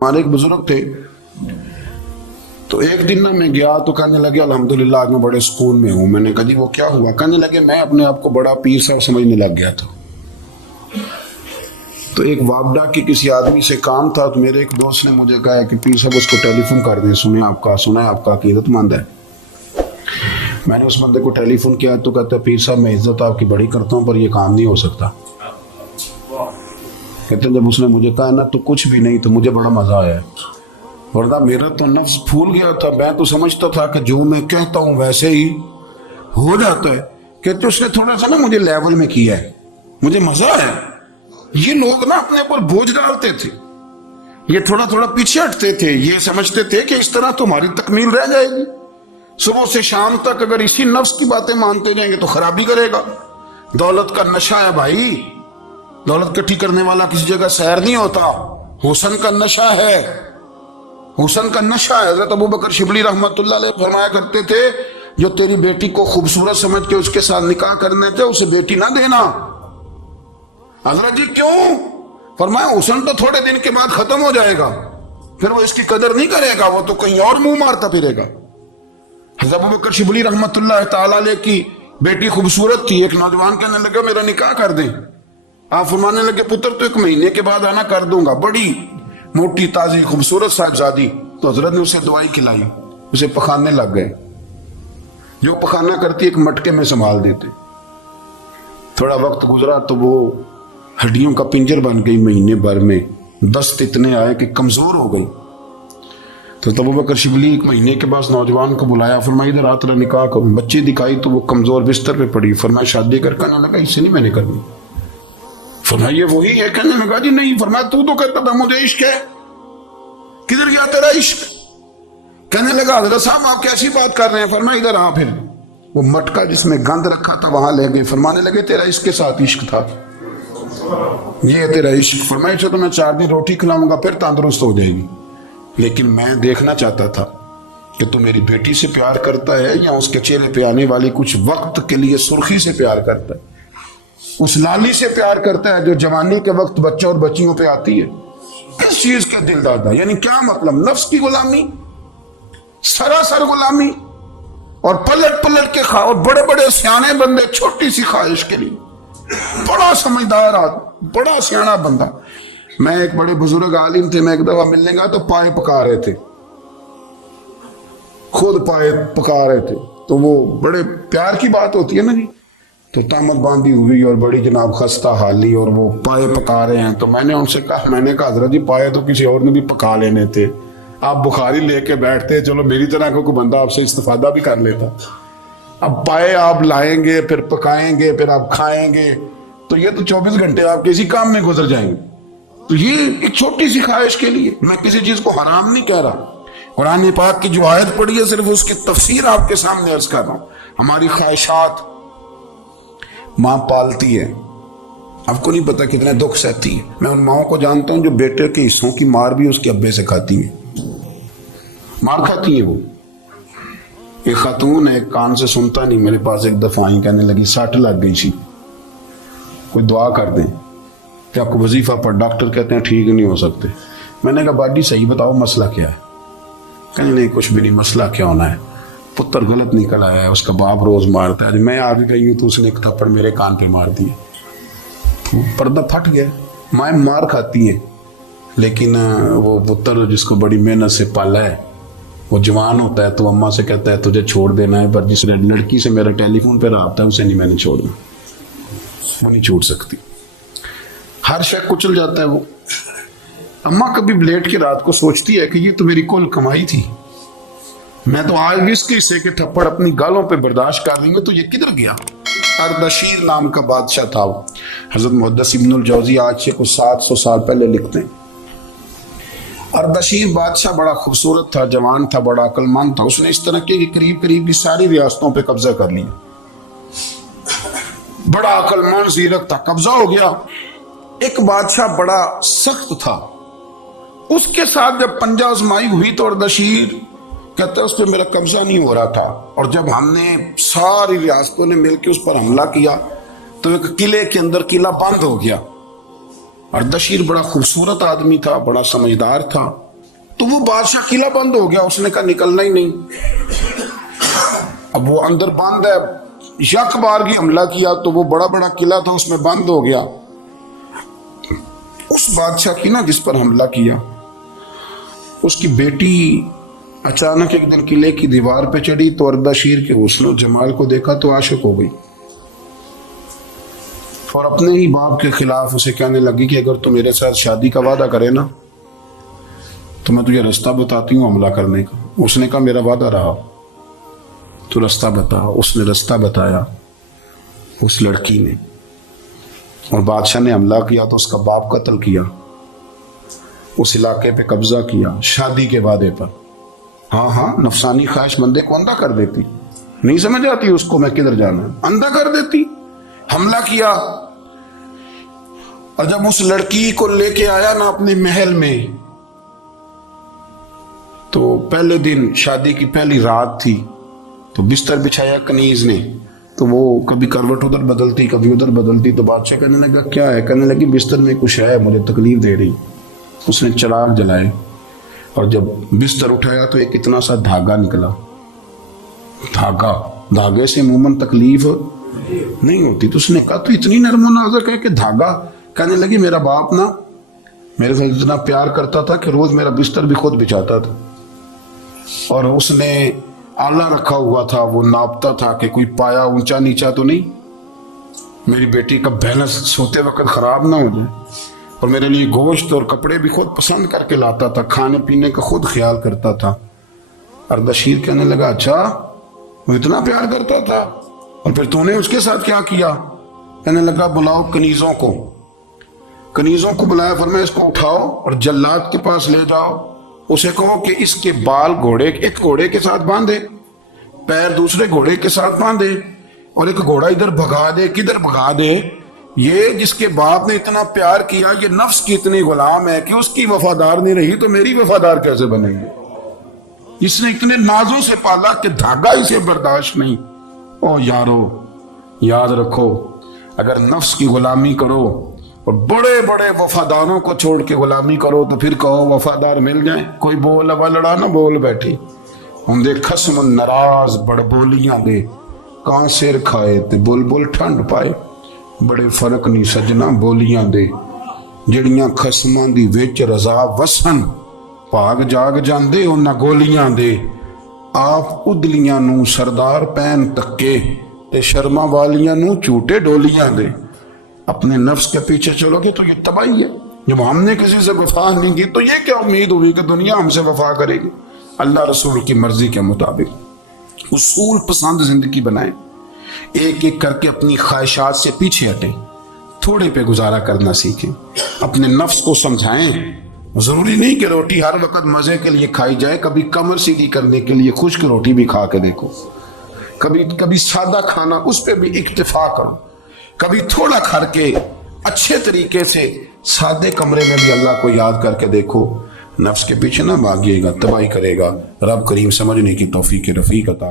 ہمارے ایک بزرگ تھے، تو ایک دن میں گیا تو کہنے لگے الحمدللہ آج میں بڑے سکون میں ہوں۔ میں نے کہا جی وہ کیا ہوا؟ کہنے لگے میں اپنے آپ کو بڑا پیر صاحب سمجھنے لگ گیا تھا۔ تو ایک وابڈا کی کسی آدمی سے کام تھا، تو میرے ایک دوست نے مجھے کہا کہ پیر صاحب اس کو ٹیلی فون کر دیں، سنا ہے آپ کا عقیدت مند ہے۔ میں نے اس بندے کو ٹیلی فون کیا تو کہتا ہے پیر صاحب میں عزت آپ کی بڑی کرتا ہوں پر یہ کام نہیں ہو سکتا۔ کہتے ہیں جب اس نے مجھے کہا نا تو کچھ بھی نہیں، تو مجھے بڑا مزہ آیا، ورنہ میرا تو نفس پھول گیا تھا۔ میں تو سمجھتا تھا کہ جو میں کہتا ہوں ویسے ہی ہو جاتا ہے۔ کہتے اس نے تھوڑا سا نا مجھے لیول میں کیا ہے، مجھے مزہ آیا۔ یہ لوگ نا اپنے اوپر بوجھ ڈالتے تھے، یہ تھوڑا تھوڑا پیچھے ہٹتے تھے، یہ سمجھتے تھے کہ اس طرح تمہاری تکمیل رہ جائے گی۔ صبح سے شام تک اگر اسی نفس کی باتیں مانتے جائیں گے تو خرابی کرے گا۔ دولت کا نشہ ہے بھائی، دولت کٹھی کرنے والا کسی جگہ سیر نہیں ہوتا، حسن کا نشہ ہے، حسن کا نشہ ہے۔ حضرت ابوبکر شبلی رحمت اللہ علیہ فرمایا کرتے تھے جو تیری بیٹی کو خوبصورت سمجھ کے اس کے ساتھ نکاح کرنے تھے اسے بیٹی نہ دینا۔ حضرت جی کیوں؟ فرمایا حسن تو تھوڑے دن کے بعد ختم ہو جائے گا، پھر وہ اس کی قدر نہیں کرے گا، وہ تو کہیں اور منہ مارتا پھرے گا۔ حضرت ابوبکر شبلی رحمت اللہ تعالی علیہ کی بیٹی خوبصورت تھی، ایک نوجوان کہنے لگا میرا نکاح کر دیں۔ آپ فرمانے لگے پتر تو 1 مہینے کے بعد آنا، کر دوں گا، بڑی موٹی تازی خوبصورت صاحبزادی۔ تو حضرت نے اسے دوائی کھلائی، اسے پخانے لگ گئے، جو پخانہ کرتی ایک مٹکے میں سنبھال دیتے۔ تھوڑا وقت گزرا تو وہ ہڈیوں کا پنجر بن گئی، مہینے بھر میں دست اتنے آئے کہ کمزور ہو گئی۔ تو ابوبکر شبلی 1 مہینے کے بعد نوجوان کو بلایا، فرمایا ادھر آ تیرا نکاح کروں۔ بچی دکھائی تو وہ کمزور بستر پہ پڑی، فرمایا شادی کرنے لگا اس سے نہیں میں نے کرنی۔ فرمایا یہ وہی ہے؟ کہنے لگا جی نہیں۔ فرمایا تو کہتا تھا مجھے عشق ہے، کدھر گیا تیرا عشق؟ کہنے لگا حضرت صاحب آپ کیسی بات کر رہے ہیں؟ فرمایا ادھر آ۔ پھر وہ مٹکا جس میں گند رکھا تھا وہاں لے گئے، فرمانے لگے تیرا اس کے ساتھ عشق تھا، یہ ہے تیرا عشق۔ فرمایا اسے تو میں 4 دن روٹی کھلاؤں گا پھر تندرست ہو جائے گی، لیکن میں دیکھنا چاہتا تھا کہ تو میری بیٹی سے پیار کرتا ہے یا اس کے چہرے پہ آنے والی کچھ وقت کے لیے سرخی سے پیار کرتا ہے، اس لالی سے پیار کرتا ہے جو جوانی کے وقت بچوں اور بچیوں پہ آتی ہے۔ کس چیز کا دل دادا؟ یعنی کیا مطلب؟ نفس کی غلامی، سراسر غلامی، اور پلٹ پلٹ کے اور بڑے بڑے سیانے بندے چھوٹی سی خواہش کے لیے، بڑا سمجھدار آدمی، بڑا سیانا بندہ۔ میں ایک بڑے بزرگ عالم تھے، میں ایک دفعہ ملنے گا تو پائے پکا رہے تھے، خود پائے پکا رہے تھے، تو وہ بڑے پیار کی بات ہوتی ہے نا جی، تو تامت باندھی ہوئی اور بڑی جناب خستہ حالی، اور وہ پائے پکا رہے ہیں۔ تو میں نے ان سے کہا، میں نے کہا حضرت جی پائے تو کسی اور نے بھی پکا لینے تھے، آپ بخاری لے کے بیٹھتے، چلو میری طرح کا کوئی بندہ آپ سے استفادہ بھی کر لیتا۔ اب پائے آپ لائیں گے، پھر پکائیں گے، پھر آپ کھائیں گے، تو یہ تو 24 گھنٹے آپ کسی کام میں گزر جائیں گے۔ تو یہ ایک چھوٹی سی خواہش کے لیے، میں کسی چیز کو حرام نہیں کہہ رہا، قرآن پاک کی جو آیت پڑھی ہے صرف اس کی تفسیر آپ کے سامنے عرض کر رہا ہوں۔ ہماری خواہشات ماں پالتی ہے، آپ کو نہیں پتا کتنے دکھ سہتی ہے۔ میں ان ماؤں کو جانتا ہوں جو بیٹے کے حصوں کی مار بھی اس کے ابے سے کھاتی ہیں، مار کھاتی ہیں۔ وہ ایک خاتون ہے، ایک کان سے سنتا نہیں، میرے پاس ایک دفعہ آئی، کہنے لگی 60 لگ گئی سی، کوئی دعا کر دیں کہ آپ کو وظیفہ پر ڈاکٹر کہتے ہیں ٹھیک نہیں ہو سکتے۔ میں نے کہا باڈی صحیح بتاؤ مسئلہ کیا ہے؟ کہنے نہیں کچھ بھی نہیں، مسئلہ کیا ہونا ہے، پتر غلط نکل آیا ہے، اس کا باپ روز مارتا ہے، میں آج گئی ہوں تو اس نے ایک تھپڑ میرے کان پہ مار دیے، پردہ پھٹ گیا۔ مائیں مار کھاتی ہیں، لیکن وہ پتر جس کو بڑی محنت سے پالا ہے وہ جوان ہوتا ہے تو اماں سے کہتا ہے تجھے چھوڑ دینا ہے، پر جس لڑکی سے میرا ٹیلی فون پہ رابطہ ہے اسے نہیں میں نے چھوڑنا، وہ نہیں چھوڑ سکتی۔ ہر شے کچل جاتا ہے وہ۔ اماں کبھی لیٹ کے رات کو سوچتی ہے کہ یہ تو میری کل کمائی تھی، میں تو آج بھی اس کے حصے کے تھپڑ اپنی گالوں پہ برداشت کر رہی ہوں، تو یہ کدھر گیا؟ اردشیر نام کا بادشاہ تھا وہ۔ حضرت محدث ابن الجوزی آج سے کچھ 700 سال پہلے لکھتے ہیں، اردشیر بادشاہ بڑا خوبصورت تھا، جوان تھا، بڑا عقل مند تھا۔ اس نے اس طرح کی قریب قریب کی ساری ریاستوں پہ قبضہ کر لیا، بڑا عقل مند زیرک تھا، قبضہ ہو گیا۔ ایک بادشاہ بڑا سخت تھا، اس کے ساتھ جب پنجہ آزمائی ہوئی تو اردشیر کہتا ہے اس پہ میرا قبضہ نہیں ہو رہا تھا، اور جب ہم نے ساری ریاستوں نے مل کے اس پر حملہ کیا تو ایک قلعے کے اندر قلعہ بند ہو گیا۔ اردشیر بڑا خوبصورت آدمی تھا، بڑا سمجھدار تھا، تو وہ بادشاہ قلعہ بند ہو گیا، اس نے کہا نکلنا ہی نہیں. اب وہ اندر بند ہے، یک بار کی حملہ کیا تو وہ بڑا بڑا قلعہ تھا اس میں بند ہو گیا. اس بادشاہ کی نا جس پر حملہ کیا، اس کی بیٹی اچانک ایک دن قلعے کی دیوار پہ چڑھی تو اردشیر کے حسن و جمال کو دیکھا تو عاشق ہو گئی، اور اپنے ہی باپ کے خلاف اسے کہنے لگی کہ اگر تو میرے ساتھ شادی کا وعدہ کرے نا تو میں تجھے رستہ بتاتی ہوں حملہ کرنے کا. اس نے کہا میرا وعدہ رہا، تو رستہ بتا. اس نے رستہ بتایا اس لڑکی نے، اور بادشاہ نے حملہ کیا تو اس کا باپ قتل کیا، اس علاقے پہ قبضہ کیا شادی کے وعدے پر. ہاں نفسانی خواہش بندے کو اندھا کر دیتی، نہیں سمجھ آتی اس کو میں کدھر جانا ہے، اندھا کر دیتی. حملہ کیا، اور جب اس لڑکی کو لے کے آیا نا اپنے محل میں، تو پہلے دن شادی کی پہلی رات تھی، تو بستر بچھایا کنیز نے، تو وہ کبھی کروٹ ادھر بدلتی کبھی ادھر بدلتی. تو بادشاہ کہنے لگا کیا ہے؟ کہنے لگی بستر میں کچھ ہے، مجھے تکلیف دے رہی. اس نے چراغ جلائے اور جب بستر اٹھایا تو ایک اتنا سا دھاگا نکلا. دھاگے سے عموماً تکلیف نہیں ہوتی. تو اس نے کہا تو اتنی نرم و نازک ہے کہ دھاگا. کہنے لگی میرا باپ نا میرے سے اتنا پیار کرتا تھا کہ روز میرا بستر بھی خود بچھاتا تھا، اور اس نے آلہ رکھا ہوا تھا، وہ ناپتا تھا کہ کوئی پایا اونچا نیچا تو نہیں، میری بیٹی کا بیلنس سوتے وقت خراب نہ ہو جائے. اور میرے لیے گوشت اور کپڑے بھی خود پسند کر کے لاتا تھا، کھانے پینے کا خود خیال کرتا تھا. اردشیر کہنے لگا اچھا وہ اتنا پیار کرتا تھا، اور پھر تو نے اس کے ساتھ کیا کیا؟ کہنے لگا بلاؤ کنیزوں کو بلایا، فرمایا اس کو اٹھاؤ اور جلاد کے پاس لے جاؤ، اسے کہو کہ اس کے بال ایک گھوڑے کے ساتھ باندھے، پیر دوسرے گھوڑے کے ساتھ باندھے، اور ایک گھوڑا ادھر بھگا دے. کدھر بھگا دے؟ یہ جس کے باپ نے اتنا پیار کیا، یہ نفس کی اتنی غلام ہے کہ اس کی وفادار نہیں رہی تو میری وفادار کیسے بنے گی؟ اس نے اتنے نازوں سے پالا کہ دھاگا اسے برداشت نہیں. او یارو یاد رکھو، اگر نفس کی غلامی کرو اور بڑے بڑے وفاداروں کو چھوڑ کے غلامی کرو تو پھر کہو وفادار مل جائیں. کوئی بول ابا لڑا نہ بول بیٹھی، ہم دے خصم ناراض بڑ بولیاں دے، کان سر کھائے تے بلبل ٹھنڈ پائے. بڑے فرق نہیں سجنا بولیاں دے، جڑیاں خصماں دی وچ رضا وسن، پاگ جاگ جاندے انہاں گولیاں دے. آپ ادلیاں نو سردار پین تکے تے شرما والیاں نو چوٹے ڈولیاں دے. اپنے نفس کے پیچھے چلو گے تو یہ تباہی ہے. جب ہم نے کسی سے وفا نہیں کی تو یہ کیا امید ہوئی کہ دنیا ہم سے وفا کرے گی؟ اللہ رسول کی مرضی کے مطابق اصول پسند زندگی بنائیں، ایک ایک کر کے اپنی خواہشات سے پیچھے ہٹیں، تھوڑے پہ گزارا کرنا سیکھیں، اپنے نفس کو سمجھائیں. ضروری نہیں کہ روٹی ہر وقت مزے کے لیے کھائی جائے، کبھی کمر سیدھی کرنے کے لیے خشک روٹی بھی کھا کے دیکھو، کبھی سادہ کھانا اس پہ بھی اکتفا کرو، کبھی تھوڑا کھا کے اچھے طریقے سے سادے کمرے میں بھی اللہ کو یاد کر کے دیکھو. نفس کے پیچھے نہ بھاگیے گا، تباہی کرے گا. رب کریم سمجھنے کی توفیق رفیق عطا